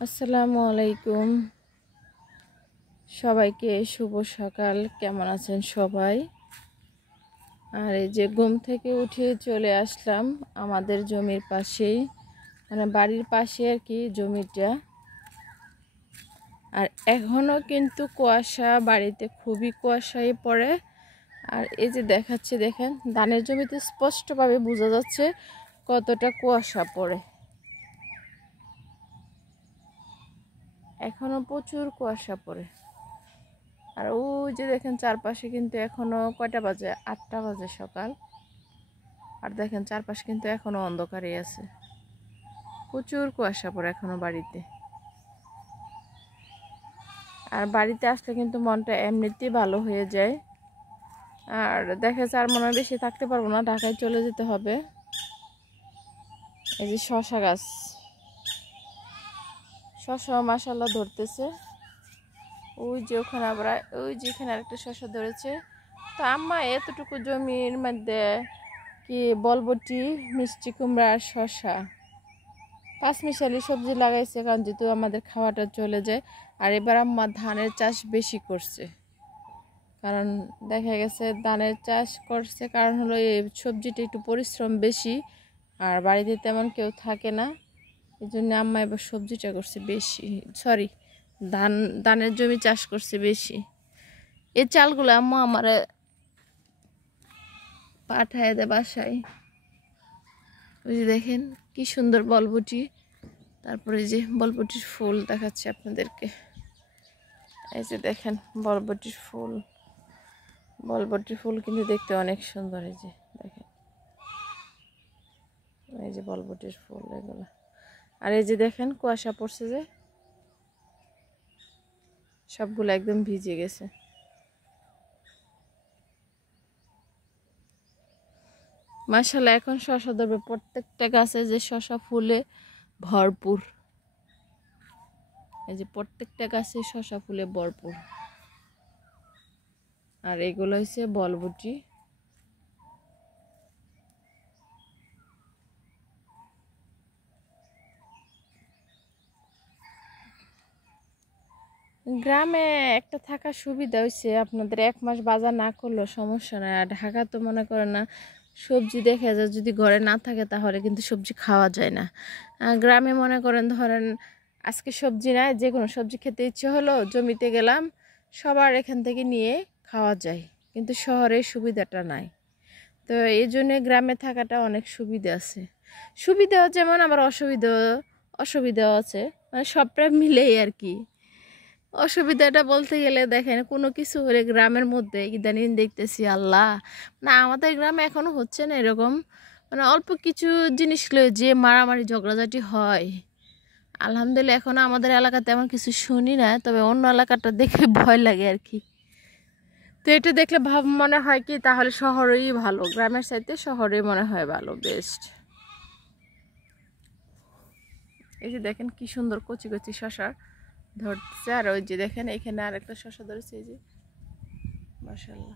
আসসালামু আলাইকুম সবাইকে শুভ সকাল। কেমন আছেন সবাই? আর এই যে ঘুম থেকে উঠে চলে আসলাম আমাদের জমির পাশেই, মানে বাড়ির পাশে আর কি জমিটা। আর এখনো কিন্তু কুয়াশা, বাড়িতে খুবই কুয়াশাই পড়ে। আর এই যে দেখাচ্ছে, দেখেন ধানের জমিতে স্পষ্টভাবে বোঝা যাচ্ছে কতটা কুয়াশা পড়ে। এখনো প্রচুর কুয়াশা পড়ে। আর ওই যে দেখেন চারপাশে কিন্তু এখনো কয়টা বাজে, 8টা বাজে সকাল। আর দেখেন চারপাশে কিন্তু এখনো অন্ধকারই আছে, প্রচুর কুয়াশা পড়ে এখনো বাড়িতে। আর বাড়িতে আসলে কিন্তু মনটা এমনিতেই ভালো হয়ে যায়। আর দেখা যাচ্ছে আর মনে হয় বেশি থাকতে পারবো না, ঢাকায় চলে যেতে হবে। এই যে শশা গাছ, শশা মাশাআল্লাহ ধরতেছে। ওই যে ওখানে আবার, ওই যে এখানে আরেকটা শশা ধরেছে। তো আম্মা এতটুকু জমির মধ্যে কি বলবটি, মিষ্টি কুমড়া আর শশা পাঁচমিশালি সবজি লাগাইছে, কারণ যেহেতু আমাদের খাওয়াটা চলে যায়। আর এবার আম্মা ধানের চাষ বেশি করছে, কারণ দেখা গেছে ধানের চাষ করছে কারণ হলো এই সবজিটা একটু পরিশ্রম বেশি, আর বাড়িতে তেমন কেউ থাকে না। এই জন্য আম্মা এবার সবজিটা করছে বেশি, সরি ধানের জমি চাষ করছে বেশি। এই চালগুলো আম্মা আমার পাঠায় দেয় বাসায়। ওই যে দেখেন কি সুন্দর বলবটি, তারপরে যে বলবটির ফুল দেখাচ্ছে আপনাদেরকে। এই যে দেখেন বলবটির ফুল, বলবটির ফুল কিন্তু দেখতে অনেক সুন্দর। এই যে দেখেন, এই যে বলবটির ফুল এগুলো। আর এই যে দেখেন কুয়াশা পড়ছে যে, সবগুলো একদম ভিজে গেছে। মাশাআল্লাহ এখন শশা ধরবে, প্রত্যেকটা গাছে যে শশা ফুলে ভরপুর। এই যে প্রত্যেকটা গাছে শশা ফুলে ভরপুর। আর এগুলো হচ্ছে বলবটি। গ্রামে একটা থাকার সুবিধা হয়েছে, আপনাদের 1 মাস বাজার না করলেও সমস্যা নাই। আর ঢাকা তো মনে করেন না, সবজি দেখা যায় যদি ঘরে না থাকে তাহলে কিন্তু সবজি খাওয়া যায় না। গ্রামে মনে করেন ধরেন আজকে সবজি নাই, যে কোনো সবজি খেতে ইচ্ছে হলো জমিতে গেলাম, সবার এখান থেকে নিয়ে খাওয়া যায়। কিন্তু শহরে সুবিধাটা নাই। তো এই জন্যে গ্রামে থাকাটা অনেক সুবিধা আছে, সুবিধাও যেমন আবার অসুবিধাও আছে, মানে সবটা মিলেই আর কি। অসুবিধাটা বলতে গেলে দেখেন কোনো কিছু হলে গ্রামের মধ্যে ইদানিং দেখতেছি আল্লাহ, না আমাদের গ্রামে এখনো হচ্ছে না এরকম, মানে অল্প কিছু জিনিস লয়ে যে মারামারি ঝগড়াঝাটি হয়। আলহামদুলিল্লাহ এখনো আমাদের এলাকাতে এমন কিছু শুনি না, তবে অন্য এলাকাটা দেখে ভয় লাগে আর কি। তো এটা দেখলে মনে হয় কি তাহলে শহরেই ভালো, গ্রামের চাইতে শহরে মনে হয় ভালো, বেস্ট। এই যে দেখেন কি সুন্দর কচি কচি শশা ধরছে। আর ওই যে দেখেন এখানে আরেকটা শশা ধরেছে, এই যে মাশাআল্লাহ।